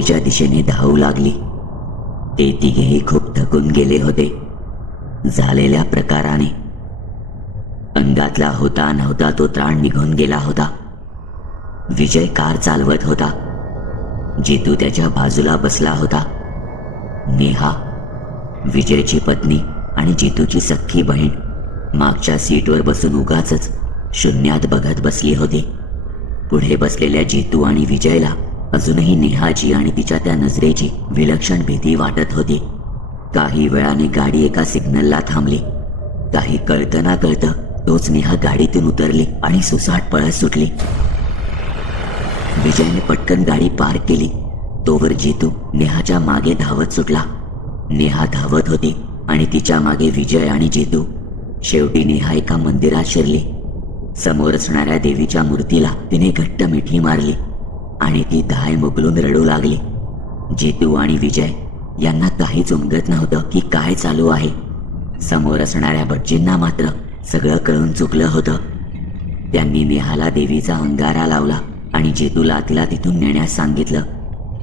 होळीच्या दिशेने धावू लागली. ते तिघेही खूप थकून गेले होते झालेल्या प्रकाराने. अंगातला होता नव्हता तो त्राण निघून गेला होता. विजय कार चालवत होता. जितू त्याच्या बाजूला बसला होता. नेहा, विजयची पत्नी आणि जितूची सख्खी बहीण, मागच्या सीटवर बसून उगाचच शून्यात बघत बसली होती. पुढे बसलेल्या जितू आणि विजयला अजूनही नेहाची आणि तिच्या त्या नजरेची विलक्षण भीती वाटत होती. काही वेळाने गाडी एका सिग्नलला थांबली. काही कळतं ना कळतं तोच नेहा गाडीतून उतरली आणि सुसाट पळत सुटली. विजयने पटकन गाडी पार्क केली. तोवर जितू नेहाच्या मागे धावत सुटला. नेहा धावत होती आणि तिच्या मागे विजय आणि जितू. शेवटी नेहा एका मंदिरात शिरली. समोर असणाऱ्या देवीच्या मूर्तीला तिने घट्ट मिठी मारली आणि ती धाय मुगलून रडू लागली. जितू आणि विजय यांना काहीच उमगत नव्हतं की काय चालू आहे. समोर असणाऱ्या भटजींना मात्र सगळं कळून चुकलं होतं. त्यांनी नेहाला देवीचा अंगारा लावला आणि जितूला तिला तिथून नेण्यास सांगितलं.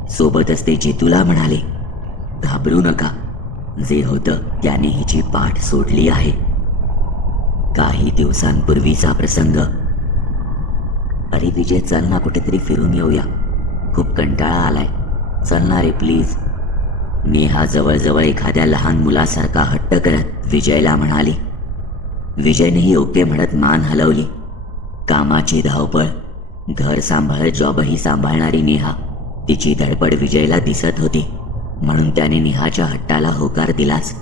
सोबतच ते जितूला म्हणाले, घाबरू नका, जे होतं त्याने हिची पाठ सोडली आहे. काही दिवसांपूर्वीचा प्रसंग. अरे विजय, चल ना कुठेतरी फिरून येऊया, खूप कंटाळा आलाय, चल ना रे प्लीज. नेहा जवळजवळ एखाद्या लहान मुलासारखा हट्ट करत विजयला म्हणाली. विजयनेही ओके म्हणत मान हलवली. कामाची धावपळ, घर सांभाळत जॉबही सांभाळणारी नेहा, तिची धडपड विजयला दिसत होती. म्हणून त्याने नेहाच्या हट्टाला होकार दिलाच.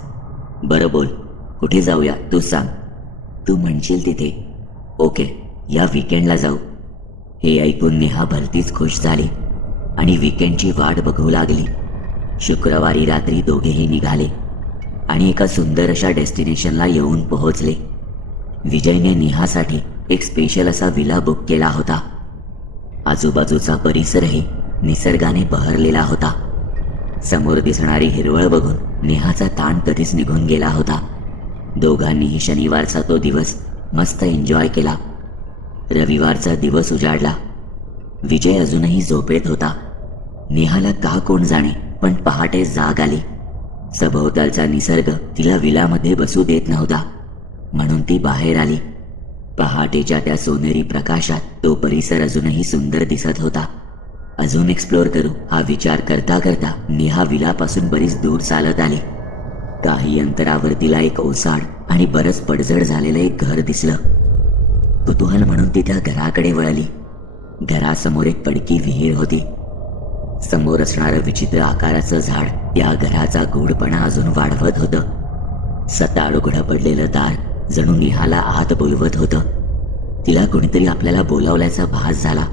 बरं बोल, कुठे जाऊया तू सांग. तू म्हणशील तिथे. ओके, या वीकेंडला जाऊ. हे ऐकून नेहा भलतीच खुश झाली आणि वीकेंडची वाट बघू लागली. शुक्रवारी रात्री दोघेही निघाले आणि एका सुंदर अशा डेस्टिनेशनला येऊन पोहोचले. विजयने नेहासाठी एक स्पेशल असा विला बुक केला होता. आजूबाजूचा परिसरही निसर्गाने बहरलेला होता. समोर दिसणारी हिरवळ बघून नेहाचा ताण कधीच निघून गेला होता. दोघांनीही शनिवारचा तो दिवस मस्त एन्जॉय केला. रविवारचा दिवस उजाडला. विजय अजूनही झोपेत होता. नेहाला का कोण जाणे, पण पहाटे जाग आली. सभोवतालचा निसर्ग तिला विलामध्ये बसू देत नव्हता, म्हणून ती बाहेर आली. पहाटेच्या त्या सोनेरी प्रकाशात तो परिसर अजूनही सुंदर दिसत होता. अजून एक्सप्लोर करू हा विचार करता करता नेहा विलापासून बरीच दूर चालत आली. काही अंतरावर तिला एक ओसाड आणि बरंच पडझड झालेलं एक घर दिसलं. कुतूहल म्हणून ती त्या घराकडे वळली. घरासमोर एक पडकी विहीर होती. समोर असणारं विचित्र आकाराचं झाड त्या घराचा गूढपणा अजून वाढवत होतं. सताड उघडं पडलेलं दार जणू नेहाला आत बोलवत होतं. तिला कोणीतरी आपल्याला बोलावल्याचा भास झाला.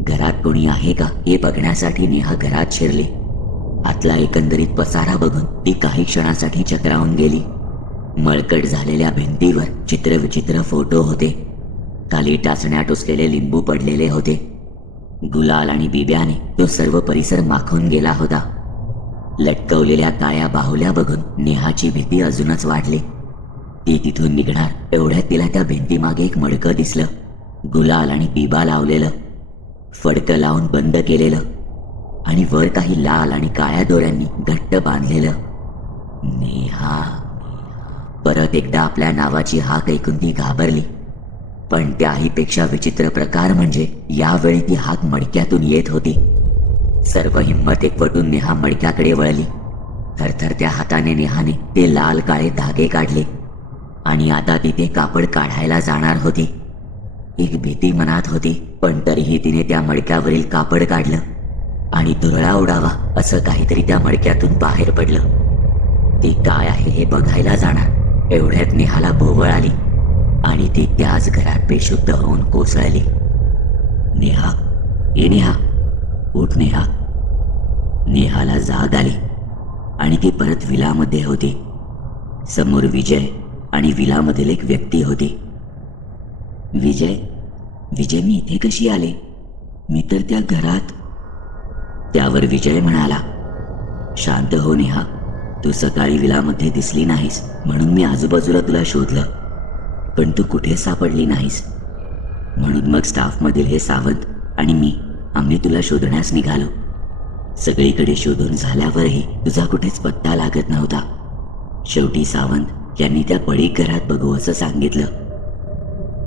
घरात कोणी आहे का हे बघण्यासाठी नेहा घरात शिरली. आतला एकंदरीत पसारा बघून ती काही क्षणासाठी चक्रावून गेली. मळकट झालेल्या भिंतीवर चित्रविचित्र फोटो होते. खाली टाचण्या टोचलेले लिंबू पडलेले होते. गुलाल आणि बिब्याने तो सर्व परिसर माखून गेला होता. लटकवलेल्या काळ्या बाहुल्या बघून नेहाची भीती अजूनच वाढली. ती तिथून निघणार एवढ्यात तिला त्या भिंतीमागे एक मडकं दिसलं. गुलाल आणि बिबा लावलेलं, फडकं लावून बंद केलेलं आणि वर काही लाल आणि काळ्या दोऱ्यांनी घट्ट बांधलेलं. नेहा. परत एकदा आपल्या नावाची हाक ऐकून ती घाबरली. पण त्याहीपेक्षा विचित्र प्रकार म्हणजे यावेळी ती हाक मडक्यातून येत होती. सर्व हिंमत एकवटून नेहा मडक्याकडे वळली. थरथरत्या हाताने नेहाने ते लाल काळे धागे काढले आणि आता तिथे कापड काढायला जाणार होती. एक भीती मनात होती, पण तरीही तिने त्या मडक्यावरील कापड काढलं आणि धुरळा उडावा असं काहीतरी त्या मडक्यातून बाहेर पडलं. ती काय आहे हे बघायला जाणार एवढ्यात नेहाला भोवळ आली आणि ती त्याच घरात बेशुद्ध होऊन कोसळली. नेहा, ए नेहा, उठ नेहा. नेहाला जाग आली आणि ती परत विलामध्ये होती. समोर विजय आणि विलामधील एक व्यक्ती होती. विजय, विजय, मी इथे कशी आले? मी तर त्या घरात. त्यावर विजय म्हणाला, शांत हो नेहा, तू सकाळी विलामध्ये दिसली नाहीस म्हणून मी आजूबाजूला तुला शोधलं, पण तू कुठे सापडली नाहीस. म्हणून मग स्टाफमधील हे सावंत आणि मी आम्ही तुला शोधण्यास निघालो. सगळीकडे शोधून झाल्यावरही तुझा कुठेच पत्ता लागत नव्हता. शेवटी सावंत यांनी त्या पडीक घरात बघू असं सांगितलं.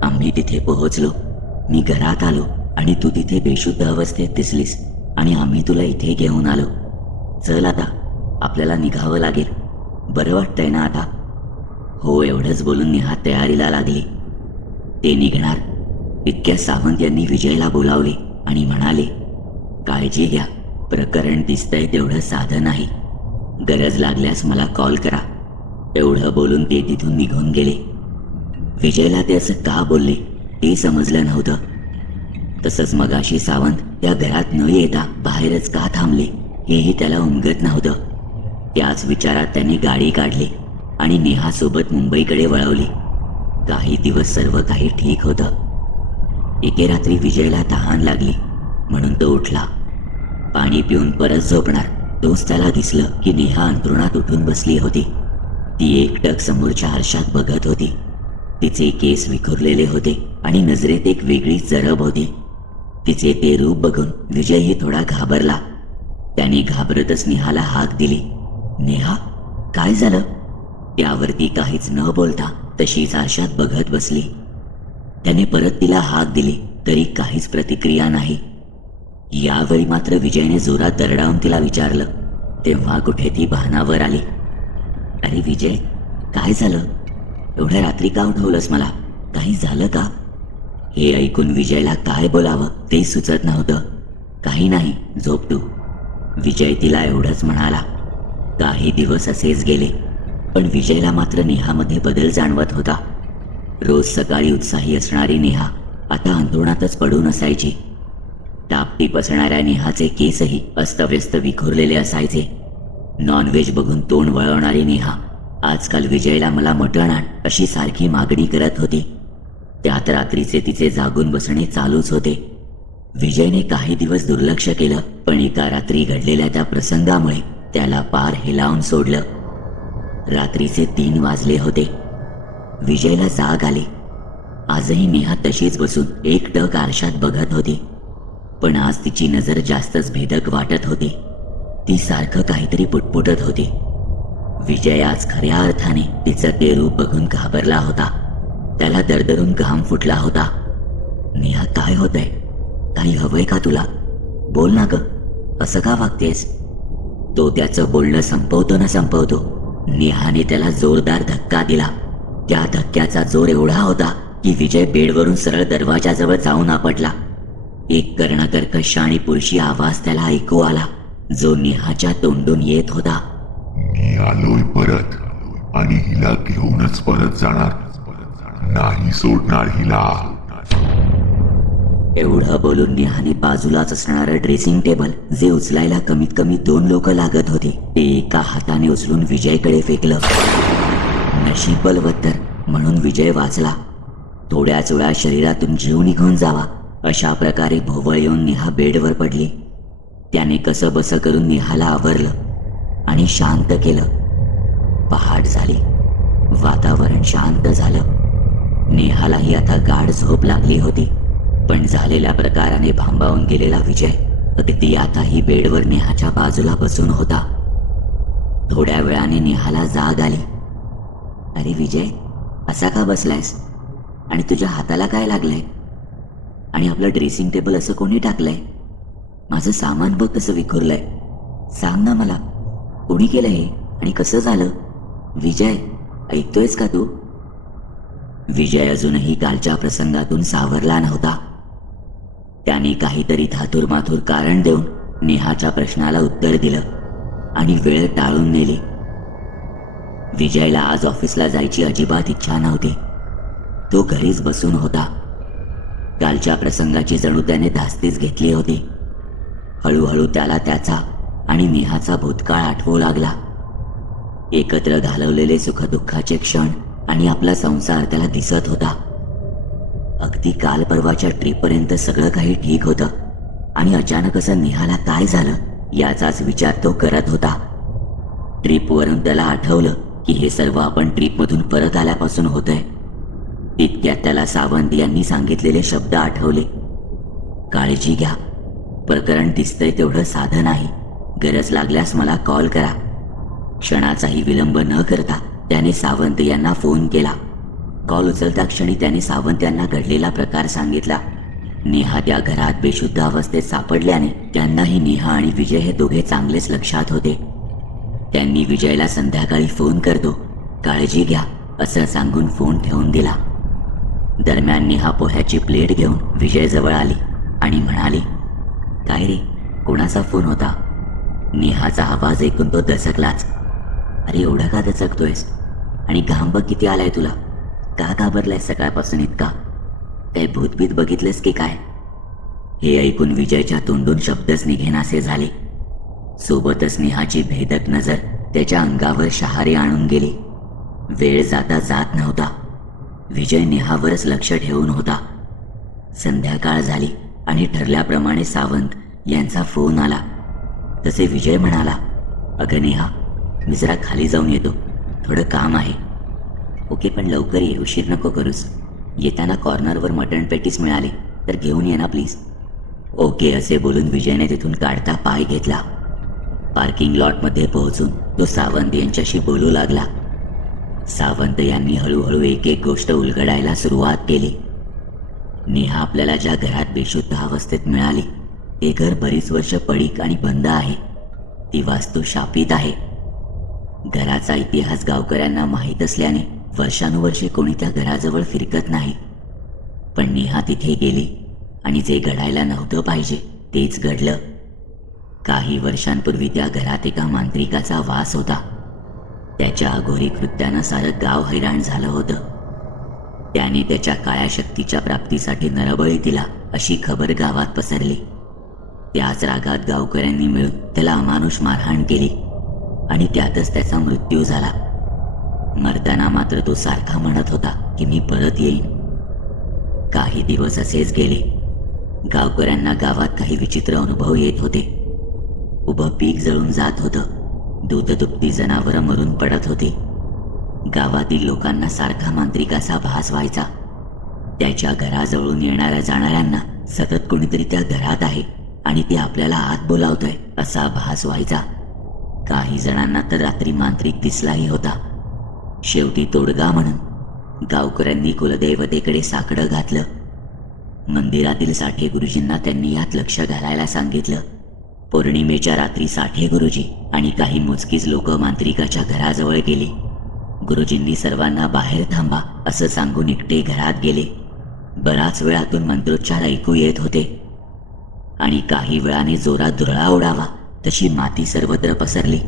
आम्ही तिथे पोहोचलो. मी घरात आलो आणि तू तिथे बेशुद्ध अवस्थेत दिसलीस आणि आम्ही तुला इथे घेऊन आलो. चल आता, आपल्याला निघावं लागेल. बरं वाटतंय ना आता? हो, एवढंच बोलून नेहा तयारीला लागली. ते निघणार इतक्या सावंत यांनी विजयला बोलावले आणि म्हणाले, काळजी घ्या, प्रकरण दिसतंय तेवढं साधं नाही. गरज लागल्यास मला कॉल करा. एवढं बोलून ते तिथून निघून गेले. विजयला ते असं का बोलले ते समजलं नव्हतं. तसंच मगाशी सावंत त्या घरात न येता बाहेरच का थांबले हेही त्याला उमगत नव्हतं. त्याच विचारात त्याने गाडी काढली आणि नेहासोबत मुंबईकडे वळवली. काही दिवस सर्व काही ठीक होतं. एके रात्री विजयला तहान लागली म्हणून तो उठला. पाणी पिऊन परत झोपणार तोच त्याला दिसलं की नेहा अंथरुणात उठून बसली होती. ती एकटक समोरच्या आरशात बघत होती. तिचे केस विखुरलेले होते आणि नजरेत एक वेगळीच जरब होती. तिचे ते रूप बघून विजयही थोडा घाबरला. त्याने घाबरतच नेहाला हाक दिली. नेहा, काय झालं? त्यावरती काहीच न बोलता तशीच आरशात बघत बसली. त्याने परत तिला हाक दिली तरी काहीच प्रतिक्रिया नाही. यावेळी मात्र विजयने जोरात दरडावून तिला विचारलं. तेव्हा कुठे ती भानावर आली. अरे विजय, काय झालं? एवढ्या रात्री का उठवलंस मला? काही झालं का? हे ऐकून विजयला काय बोलावं ते सुचत नव्हतं. काही नाही, झोप तू. विजय तिला एवढंच म्हणाला. काही दिवस असेच गेले, पण विजयला मात्र नेहामध्ये बदल जाणवत होता. रोज सकाळी उत्साही असणारी नेहा आता अंथरुणातच पडून असायची. टापटीप असणाऱ्या नेहाचे केसही अस्तव्यस्त विखुरलेले असायचे. नॉनव्हेज बघून तोंड वळवणारी नेहा आजकाल विजयला मला मटण आण अशी सारखी मागणी करत होती. त्यात रात्रीचे तिचे जागून बसणे चालूच होते. विजयने काही दिवस दुर्लक्ष केलं, पण एका रात्री घडलेल्या त्या प्रसंगामुळे त्याला पार हेलावून सोडलं. रात्रीचे 3 वाजले होते. विजयला जाग आली. आजही नेहा तशीच बसून एकटक आरशात बघत होती, पण आज तिची नजर जास्तच भेदक वाटत होती. ती सारखं काहीतरी पुटपुटत होती. विजय आज खऱ्या अर्थाने तिचं ते रूप बघून घाबरला होता. त्याला दरदरून घाम फुटला होता. नेहा, काय होतंय? काही हवंय का तुला? बोल ना ग, असं का वागतेस? तो त्याचं बोलणं संपवतो ना संपवतो नेहाने त्याला जोरदार धक्का दिला. त्या धक्क्याचा जोर एवढा होता की विजय बेडवरून सरळ दरवाजाजवळ जाऊन आपटला. एक कर्णकर्कश आणि पुरुषी आवाज त्याला ऐकू आला, जो नेहाच्या तोंडून येत होता. मी आलोय परत आणि हिला घेऊनच परत जाणार, नाही सोडणार हिला. एवढं बोलून नेहाने बाजूलाच असणारं ड्रेसिंग टेबल, जे उचलायला कमीत कमी 2 लोक लागत होते, ते एका हाताने उचलून विजयकडे फेकलं. नशीब बलवत्तर म्हणून विजय वाचला. थोड्याच वेळा शरीरातून जीव निघून जावा अशा प्रकारे भोवळ येऊन नेहा बेडवर पडली. त्याने कसं बसं करून नेहाला आवरलं आणि शांत केलं. पहाट झाली. वातावरण शांत झालं. नेहालाही आता गाढ झोप लागली होती, पण झालेल्या प्रकाराने भांबावून गेलेला विजय अगदी आताही बेडवर नेहाच्या बाजूला बसून होता. थोड्या वेळाने नेहाला जाग आली. अरे विजय, असा का बसलायस? आणि तुझ्या हाताला काय लागलंय? आणि आपलं ड्रेसिंग टेबल असं कोणी टाकलंय? माझं सामान बघ कसं विखुरलंय. सांग ना मला, कोणी केलं हे आणि कसं झालं? विजय, ऐकतोयस का तू? विजय अजूनही कालच्या प्रसंगातून सावरला नव्हता. त्याने काहीतरी धातूरमाथूर कारण देऊन नेहाच्या प्रश्नाला उत्तर दिलं आणि वेळ टाळून नेली. विजयला आज ऑफिसला जायची अजिबात इच्छा नव्हती. तो घरीच बसून होता. कालच्या प्रसंगाची जणू त्याने धास्तीच घेतली होती. हळूहळू त्याला त्याचा आणि नेहाचा भूतकाळ आठवू लागला. एकत्र घालवलेले सुखदुःखाचे क्षण आणि आपला संसार त्याला दिसत होता. अगदी काल परवाच्या ट्रीपपर्यंत सगळं काही ठीक होतं आणि अचानक असं नेहाला काय झालं याचाच विचार तो करत होता. ट्रीपवरून त्याला आठवलं की हे सर्व आपण ट्रीपमधून परत आल्यापासून होतंय. तितक्यात त्याला सावंत यांनी सांगितलेले शब्द आठवले. काळजी घ्या, प्रकरण दिसतंय तेवढं साधं नाही. गरज लागल्यास मला कॉल करा. क्षणाचाही विलंब न करता त्याने सावंत यांना फोन केला. कॉल उचलता क्षणी त्याने सावंत यांना घडलेला प्रकार सांगितला. नेहा त्या घरात बेशुद्ध अवस्थेत सापडल्याने त्यांनाही नेहा आणि विजय हे दोघे चांगलेच लक्षात होते. त्यांनी विजयला संध्याकाळी फोन करतो, काळजी घ्या असं सांगून फोन ठेवून दिला. दरम्यान नेहा पोह्याची प्लेट घेऊन विजय जवळ आली आणि म्हणाली, काय रे, कोणाचा फोन होता? नेहाचा आवाज ऐकून तो दचकलाच. अरे एवढा का दचकतोयस? आणि घाम बघ किती आलाय तुला. का घाबरलाय सकाळपासून इतका? काय भूतभीत बघितलंस की काय? हे ऐकून विजयच्या तोंडून शब्दच निघेनासे झाले. सोबतच नेहाची भेदक नजर त्याच्या अंगावर शहारे आणून गेली. वेळ जाता जात नव्हता. विजय नेहावरच लक्ष ठेवून होता. संध्याकाळ झाली आणि ठरल्याप्रमाणे सावंत यांचा फोन आला. तसे विजय म्हणाला, अगं नेहा, मी जरा खाली जाऊन येतो, थोडं काम आहे. ओके, पण लवकर ये, उशीर नको करूस. येताना कॉर्नरवर मटण पॅटीस मिळाले तर घेऊन ये ना प्लीज. ओके असे बोलून विजयने तिथून काढता पाय घेतला. पार्किंग लॉटमध्ये पोहोचून तो सावंत यांच्याशी बोलू लागला. सावंत यांनी हळूहळू एक एक गोष्ट उलगडायला सुरुवात केली. नेहा आपल्याला ज्या घरात बेशुद्ध अवस्थेत मिळाली ते घर बरीच वर्ष पडीक आणि बंद आहे. ती वास्तू शापित आहे. घराचा इतिहास गावकऱ्यांना माहीत असल्याने वर्षानुवर्षे कोणी त्या घराजवळ फिरकत नाही. पण नेहा तिथे गेली आणि जे घडायला नव्हतं पाहिजे तेच घडलं. काही वर्षांपूर्वी त्या घरात एका मांत्रिकाचा वास होता. त्याच्या अघोरी कृत्यानं सारं गाव हैराण झालं होतं. त्याने त्याच्या काळ्या शक्तीच्या प्राप्तीसाठी नरबळी दिला अशी खबर गावात पसरली. त्याच रागात गावकऱ्यांनी मिळून त्याला अमानुष मारहाण केली आणि त्यातच त्याचा मृत्यू झाला. मरताना मात्र तो सारखा म्हणत होता की मी परत येईन. काही दिवस असेच गेले. गावकऱ्यांना गावात काही विचित्र अनुभव येत होते. उभं पीक जळून जात होतं. दूध दुभती जनावरं मरून पडत होती. गावातील लोकांना सारखा मांत्रिकाचा भास व्हायचा. त्याच्या घराजवळून येणाऱ्या जाणाऱ्यांना सतत कोणीतरी त्या घरात आहे आणि ते आपल्याला आत बोलावतोय असा भास व्हायचा. काही जणांना तर रात्री मांत्रिक दिसलाही होता. शेवटी तोडगा म्हणून गावकऱ्यांनी कुलदैवतेकडे साकडं घातलं. मंदिरातील साठे गुरुजींना त्यांनी यात लक्ष घालायला सांगितलं. पौर्णिमेच्या रात्री साठे गुरुजी आणि काही मोजकीच लोक मांत्रिकाच्या घराजवळ गेली. गुरुजींनी सर्वांना बाहेर थांबा असं सांगून एकटे घरात गेले. बराच वेळातून मंत्रोच्चार ऐकू येत होते आणि काही वेळाने जोरात धुरळा उडावा तशी माती सर्वत्र पसरली.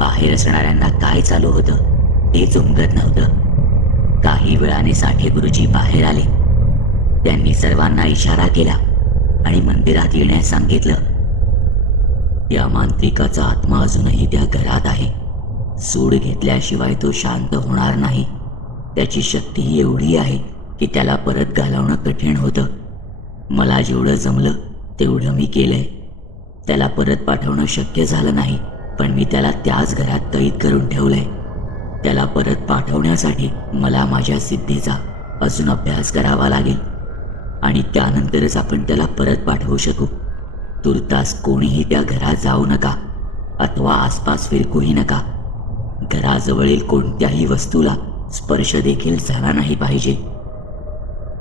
बाहेर असणाऱ्यांना काय चालू होतं तेच उमगत नव्हतं. काही वेळाने साठे गुरुजी बाहेर आले. त्यांनी सर्वांना इशारा केला आणि मंदिरात येण्यास सांगितलं. या मांत्रिकाचा आत्मा अजूनही त्या घरात आहे. सूड घेतल्याशिवाय तो शांत होणार नाही. त्याची शक्ती एवढी आहे की त्याला परत घालवणं कठीण होतं. मला जेवढं जमलं तेवढं मी केलंय. त्याला परत पाठवणं शक्य झालं नाही, पण मी त्याला त्याच घरात कैद करून ठेवलंय. त्याला परत पाठवण्यासाठी मला माझ्या सिद्धीचा अजून अभ्यास करावा लागेल आणि त्यानंतरच आपण त्याला परत पाठवू शकू. तुर्तास कोणीही त्या घरात जाऊ नका अथवा आसपास फिरकूही नका. घराजवळील कोणत्याही वस्तूला स्पर्श देखील झाला नाही पाहिजे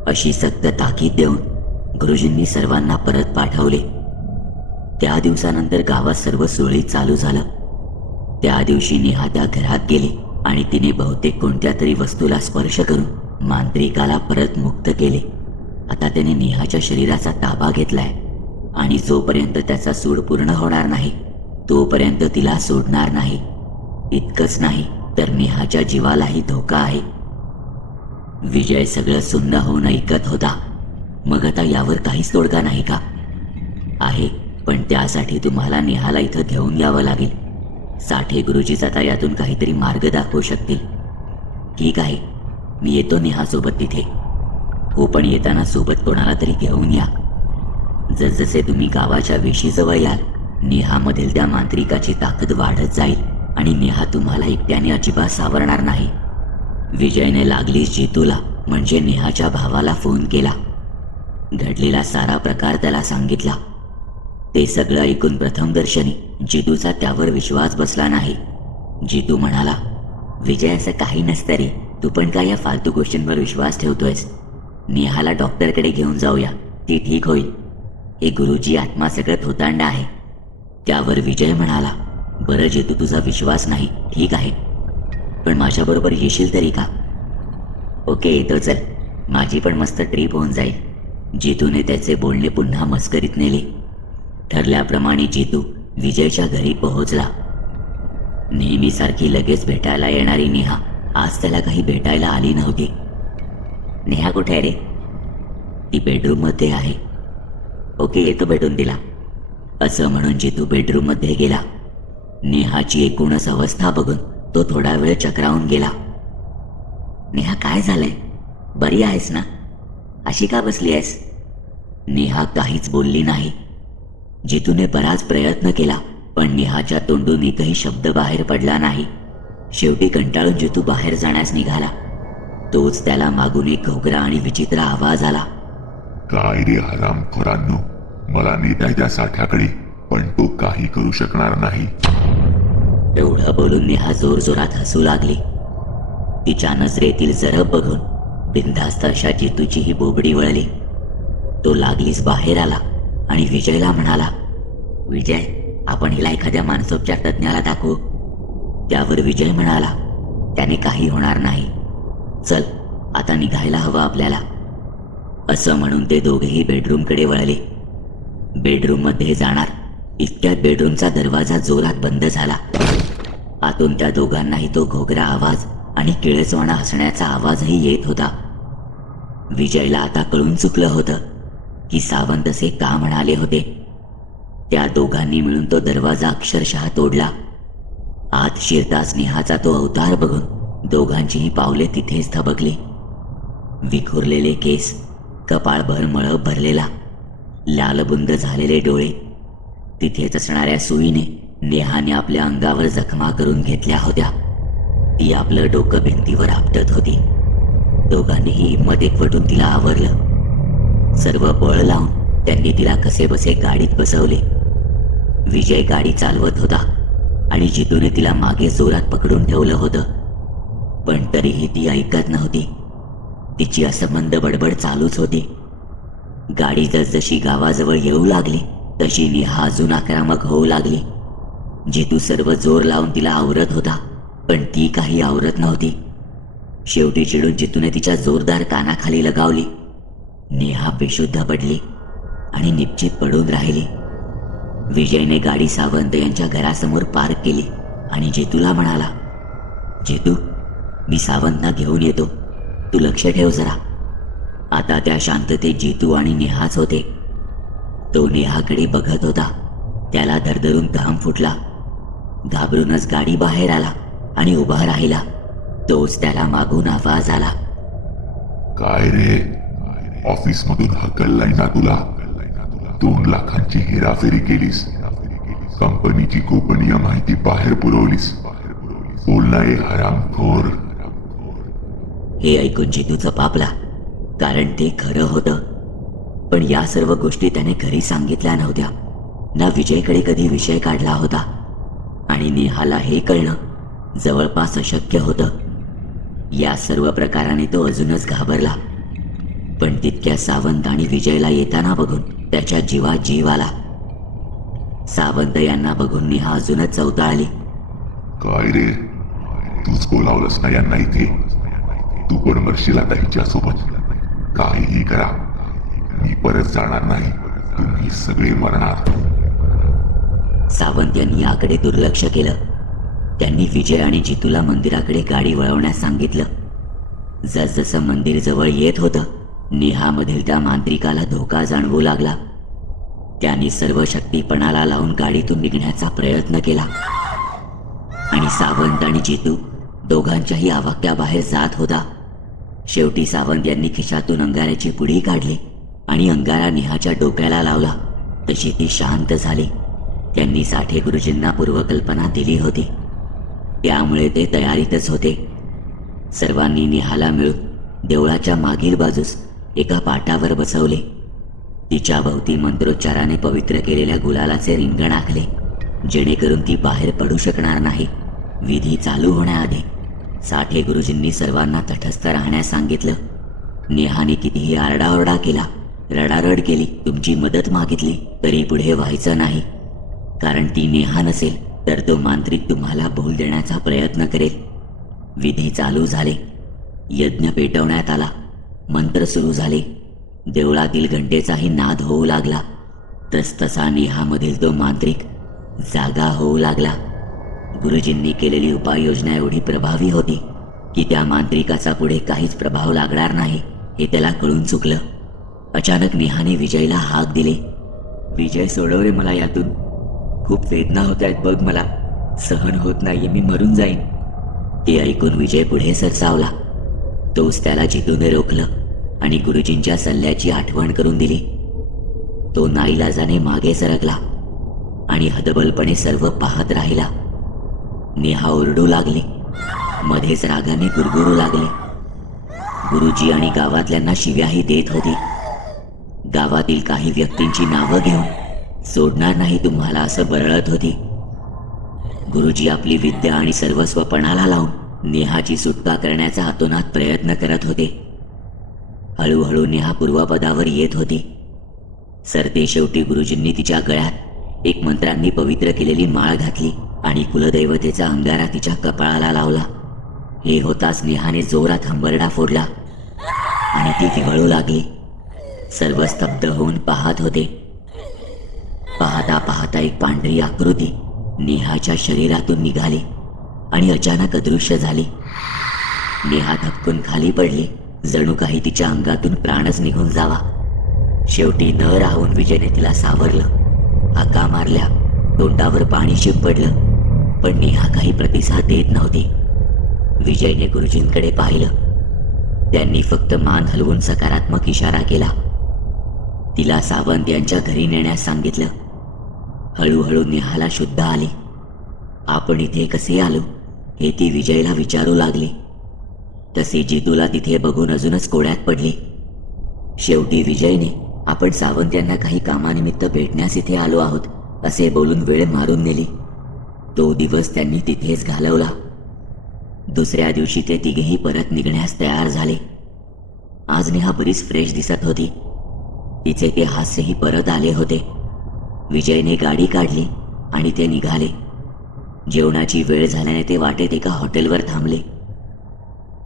अशी सक्त ताकीद देऊन गुरुजींनी सर्वांना परत पाठवले. त्या दिवसानंतर गावात सर्व सुरळीत चालू झालं. त्या दिवशी नेहा त्या घरात गेली आणि तिने बहुतेक कोणत्या तरी वस्तूला स्पर्श करून मांत्रिकाला परत मुक्त केले. आता त्याने नेहाच्या शरीराचा ताबा घेतलाय आणि जोपर्यंत त्याचा सूड पूर्ण होणार नाही तोपर्यंत तिला सोडणार नाही. इतकंच नाही तर नेहाच्या जीवालाही धोका आहे. विजय सगळं सुन्न होऊन ऐकत होता. मग आता यावर काहीच तोडगा नाही का? आहे, पण त्यासाठी तुम्हाला नेहाला इथं घेऊन यावं लागेल. साठे गुरुजीच आता यातून काहीतरी मार्ग दाखवू शकतील. ठीक आहे, मी येतो नेहासोबत तिथे. हो, पण येताना सोबत कोणाला तरी घेऊन या. जसजसे तुम्ही गावाच्या वेशीजवळ याल नेहामधील त्या मांत्रिकाची ताकद वाढत जाईल आणि नेहा तुम्हाला एकट्याने अजिबात सावरणार नाही. विजयने लागलीच जितूला म्हणजे नेहाच्या भावाला फोन केला. घडलेला सारा प्रकार त्याला सांगितला. ते सगळं ऐकून प्रथमदर्शनी जितूचा त्यावर विश्वास बसला नाही. जितू म्हणाला, विजय असं काही नसतं रे, तू पण काय या फालतू गोष्टींवर विश्वास ठेवतोयस? नेहाला डॉक्टरकडे घेऊन जाऊया, ती ठीक होईल. हे गुरुजी आत्मा सगळं थोतांड आहे. त्यावर विजय म्हणाला, बरं जितू तुझा विश्वास नाही, ठीक आहे, पण माझ्याबरोबर येशील तरी का? ओके येतो, चल, माझी पण मस्त ट्रीप होऊन जाईल. जितूने त्याचे बोलणे पुन्हा मस्करीत नेले. ठरल्याप्रमाणे जितू विजयच्या घरी पोहोचला. नेहमीसारखी लगेच भेटायला येणारी नेहा आज त्याला काही भेटायला आली नव्हती. नेहा कुठे आहे रे? ती बेडरूममध्ये आहे. ओके येतो भेटून तिला, असं म्हणून जितू बेडरूममध्ये गेला. नेहाची एकूणच अवस्था बघून तो थोडा वेळ चक्रावून गेला. नेहा काय झालंय? बरी आहेस ना? अशी का बसली आहेस? नेहा काहीच बोलली नाही. जितूने बराच प्रयत्न केला, पण नेहाच्या तोंडून एकही शब्द बाहेर पडला नाही. शेवटी कंटाळून जितू बाहेर जाण्यास निघाला. तोच त्याला मागून एक घोगरा आणि विचित्र आवाज आला. काय रे हरामखोरांनो, मला नेताय त्या साठ्याकडे, पण तो काही करू शकणार नाही. एवढं बोलून नेहा जोरजोरात हसू लागली. तिच्या नजरेतील जरब बघून बिनधास्त अशा जितूची ही बोबडी वळली. तो लागलीच बाहेर आला आणि विजयला म्हणाला, विजय, आपण हिला एखाद्या मानसोपचार तज्ज्ञाला दाखवू. त्यावर विजय म्हणाला, त्याने काही होणार नाही, चल आता निघायला हवं आपल्याला. असं म्हणून ते दोघेही बेडरूमकडे वळले. बेडरूममध्ये जाणार इतक्यात बेडरूमचा दरवाजा जोरात बंद झाला. आतून त्या दोघांनाही तो घोगरा आवाज आणि किळसवाणा हसण्याचा आवाजही येत होता. विजयला आता कळून चुकलं होतं की सावंत असे का म्हणाले होते. त्या दोघांनी मिळून तो दरवाजा अक्षरशः तोडला. आत शिरताच नेहाचा तो अवतार बघून दोघांचीही पावले तिथेच थबकली. विखुरलेले केस, कपाळभर मळप भरलेला, लालबुंद झालेले डोळे, तिथेच असणाऱ्या सुईने नेहाने आपल्या अंगावर जखमा करून घेतल्या होत्या. ती आपलं डोकं भिंतीवर आपटत होती. दोघांनीही हिंमत एकवटून तिला आवरलं. सर्व बळ लावून त्यांनी तिला कसेबसे गाडीत बसवले. विजय गाडी चालवत होता आणि जितूने तिला मागे जोरात पकडून ठेवलं होतं, पण तरीही ती ऐकत नव्हती. तिची असंबंध बडबड चालूच होती. गाडी जसजशी गावाजवळ येऊ लागली तशी नेहा अजून आक्रमक होऊ लागली. जितू सर्व जोर लावून तिला आवरत होता, पण ती काही आवरत नव्हती. शेवटी चिडून जितूने तिच्या जोरदार कानाखाली लगावली. नेहा बेशुद्ध पडली आणि निश्चित पडून राहिली. विजयने गाडी सावंत यांच्या घरासमोर पार्क केली आणि जितूला म्हणाला, जितू, मी सावंतना घेऊन येतो, तू लक्ष ठेव जरा. आता त्या शांततेत जितू आणि नेहाच होते. तो नेहाकडे बघत होता. त्याला धरधरून घाम फुटला. घाबरूनच गाडी बाहेर आला आणि उभा राहिला. तोच त्याला मागून आवाज आला, काय रे, ऑफिस मधून हकललाय ना तुला? 2 लाखांची हेराफेरी केलीस, कंपनीची गोपनीय माहिती बाहेर पुरवलीस. बोलणारे हरामखोर. हे ऐकून जितूचं पापला, कारण ते खरं होतं. पण या सर्व गोष्टी त्याने घरी सांगितल्या नव्हत्या. ना विजयकडे कधी विषय काढला होता. आणि नेहाला हे कळणं जवळपास अशक्य होतं. या सर्व प्रकाराने तो अजूनच घाबरला. पण तितक्या सावंत आणि विजयला येताना बघून त्याच्या जीवात जीव आला. सावंत यांना बघून नेहा अजूनच चवताळली. काय रे, तूच बोलावलंस ना यांना इथे? तू पण मरशील आता हिच्यासोबत. काहीही करा, मी परत जाणार नाही. तुम्ही सगळे मरणार. सावंत यांनी याकडे दुर्लक्ष केलं. त्यांनी विजय आणि जितूला मंदिराकडे गाडी वळवण्यास सांगितलं. जसजसं मंदिर जवळ येत होतं, नेहामधील त्या मांत्रिकाला धोका जाणवू लागला. त्याने सर्व शक्ती पणाला लावून गाडीतून निघण्याचा प्रयत्न केला आणि सावंत आणि जितू दोघांच्याही आवाक्या बाहेर जात होता. शेवटी सावंत यांनी खिशातून अंगाऱ्याची पुडी काढली आणि अंगारा नेहाच्या डोक्याला लावला. तशी ती शांत झाली. त्यांनी साठे गुरुजींना पूर्वकल्पना दिली होती, त्यामुळे ते तयारीतच होते. सर्वांनी नेहाला मिळून देवळाच्या मागील बाजूस एका पाटावर बसवले. तिच्या भोवती मंत्रोच्चाराने पवित्र केलेल्या गुलालाचे रिंगण आखले, जेणेकरून ती बाहेर पडू शकणार नाही. विधी चालू होण्याआधी साठे गुरुजींनी सर्वांना तटस्थ राहण्यास सांगितलं. नेहाने कितीही आरडाओरडा केला, रडारड केली, तुमची मदत मागितली, तरी पुढे व्हायचं नाही. कारण ती नेहा नसेल तर तो मांत्रिक तुम्हाला भूल देण्याचा प्रयत्न करेल. विधी चालू झाले. यज्ञ पेटवण्यात आला. मंत्र सुरू झाले. देवळातील घंटेचाही नाद होऊ लागला. तसतसा नेहामधील तो मांत्रिक जागा होऊ लागला. गुरुजींनी केलेली उपाययोजना एवढी प्रभावी होती की त्या मांत्रिकाचा पुढे काहीच प्रभाव लागणार नाही हे त्याला कळून चुकलं. अचानक नेहाने विजयला हाक दिले. विजय, सोडव रे मला यातून. खूप वेदना होत आहेत बघ, मला सहन होत नाहीये, मी मरून जाईन. ते ऐकून विजय पुढे सरसावला. तोच त्याला जितूने रोखलं आणि गुरुजींच्या सल्ल्याची आठवण करून दिली. तो नाईलाजाने मागे सरकला आणि हतबलपणे सर्व पाहत राहिला. नेहा ओरडू लागली, मध्येच रागाने गुरगुरू लागले. गुरुजी आणि गावातल्यांना शिव्याही देत होती. गावातील काही व्यक्तींची नावं घेऊन सोडणार नाही तुम्हाला असं बरळत होती. गुरुजी आपली विद्या आणि सर्वस्व पणाला लावून नेहाची सुटका करण्याचा हातोनात प्रयत्न करत होते. हळूहळू नेहा पूर्वपदावर येत होती. सरते शेवटी गुरुजींनी तिच्या गळ्यात एक मंत्रांनी पवित्र केलेली माळ घातली आणि कुलदैवतेचा अंगारा तिच्या कपाळाला लावला. हे होताच नेहाने जोरात हंबरडा फोडला आणि ती विव्हळू लागली. सर्व स्तब्ध होऊन पाहत होते. पाहता पाहता एक पांढरी आकृती नेहाच्या शरीरातून निघाली आणि अचानक अदृश्य झाली. नेहा धपकून खाली पडली, जणू काही तिच्या अंगातून प्राणच निघून जावा. शेवटी न राहून विजयने तिला सावरलं. हाका मारल्या, तोंडावर पाणी शिंपडलं, पण नेहा काही प्रतिसाद देत नव्हती. विजयने गुरुजींकडे पाहिलं. त्यांनी फक्त मान हलवून सकारात्मक इशारा केला. तिला सावंत यांच्या घरी नेण्यास सांगितलं. हळूहळू नेहाला शुद्ध आली. आपण इथे कसे आलो हे ती विजयला विचारू लागली. तसे जितूला तिथे बघून अजूनच कोड्यात पडली. शेवटी विजयने आपण सावंत यांना काही कामानिमित्त भेटण्यास इथे आलो आहोत असे बोलून वेळ मारून नेली. तो दिवस त्यांनी तिथेच घालवला. दुसऱ्या दिवशी ते तिघेही परत निघण्यास तयार झाले. आज नेहा बरीच फ्रेश दिसत होती. तिचे ते हास्यही परत आले होते. विजयने गाडी काढली आणि ते निघाले. जेवणाची वेळ झाल्याने ते वाटेत एका हॉटेलवर थांबले.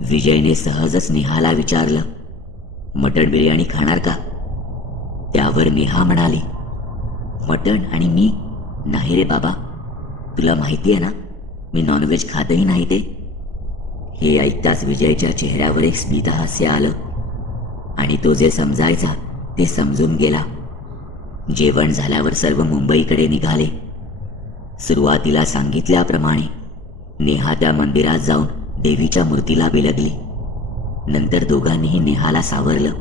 विजयने सहजच नेहाला विचारलं, मटण बिर्याणी खाणार का? त्यावर नेहा म्हणाली, मटण आणि मी? नाही रे बाबा, तुला माहिती आहे ना मी नॉनव्हेज खातही नाही ते. हे ऐकताच विजयच्या चेहऱ्यावर एक स्मितहास्य आलं आणि तो जे समजायचा ते समजून गेला. जेवण झाल्यावर सर्व मुंबईकडे निघाले. सुरुवातीला सांगितल्याप्रमाणे नेहा त्या मंदिरात जाऊन देवीच्या मूर्तीला बिलगली. नंतर दोघांनीही नेहाला सावरलं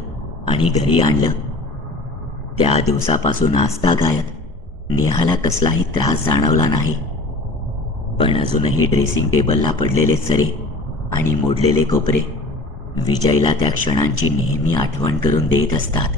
आणि घरी आणलं. त्या दिवसापासून आजतागायत नेहाला कसलाही त्रास जाणवला नाही. पण अजूनही ड्रेसिंग टेबलला पडलेले सरे आणि मोडलेले कोपरे विजयला त्या क्षणांची नेहमी आठवण करून देत असतात.